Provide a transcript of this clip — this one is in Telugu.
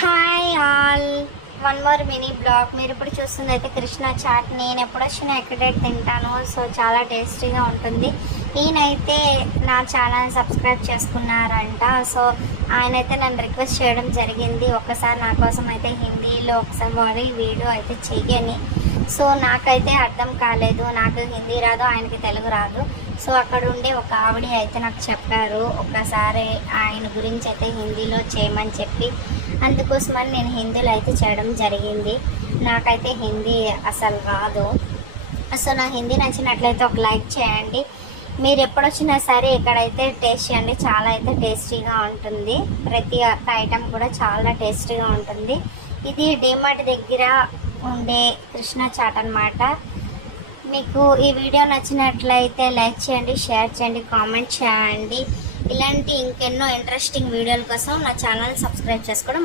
Hi all, one more mini blog. మీరు ఇప్పుడు చూస్తుంది అయితే కృష్ణ చాట్. నేను ఎప్పుడు వచ్చినా ఎక్కడే తింటాను, సో చాలా టేస్టీగా ఉంటుంది. ఈయనైతే నా ఛానల్ సబ్స్క్రైబ్ చేసుకున్నారంట. సో ఆయనైతే నన్ను రిక్వెస్ట్ చేయడం జరిగింది, ఒక్కసారి నా కోసం అయితే హిందీలో ఒకసారి వీడియో అయితే చెయ్యని. సో నాకైతే అర్థం కాలేదు, నాకు హిందీ రాదు, ఆయనకి తెలుగు రాదు. సో అక్కడ ఉండే ఒక ఆవిడ అయితే నాకు చెప్పారు ఒక్కసారి ఆయన గురించి అయితే హిందీలో చేయమని చెప్పి, అందుకోసమని నేను హిందీలో అయితే చేయడం జరిగింది. నాకైతే హిందీ అసలు రాదు. సో నా హిందీ నచ్చినట్లయితే ఒక లైక్ చేయండి. మీరు ఎప్పుడొచ్చినా సరే ఇక్కడైతే టేస్ట్ చేయండి, చాలా అయితే టేస్టీగా ఉంటుంది. ప్రతి ఒక్క ఐటెం కూడా చాలా టేస్టీగా ఉంటుంది. ఇది డిమార్ట్ దగ్గర ఉండే కృష్ణ చాట్ అన్నమాట. మీకు ఈ వీడియో నచ్చినట్లయితే లైక్ చేయండి, షేర్ చేయండి, కామెంట్ చేయండి. ఇలాంటి ఇంకెన్నో ఇంట్రెస్టింగ్ వీడియోల కోసం నా ఛానల్ సబ్స్క్రైబ్ చేసుకోవడం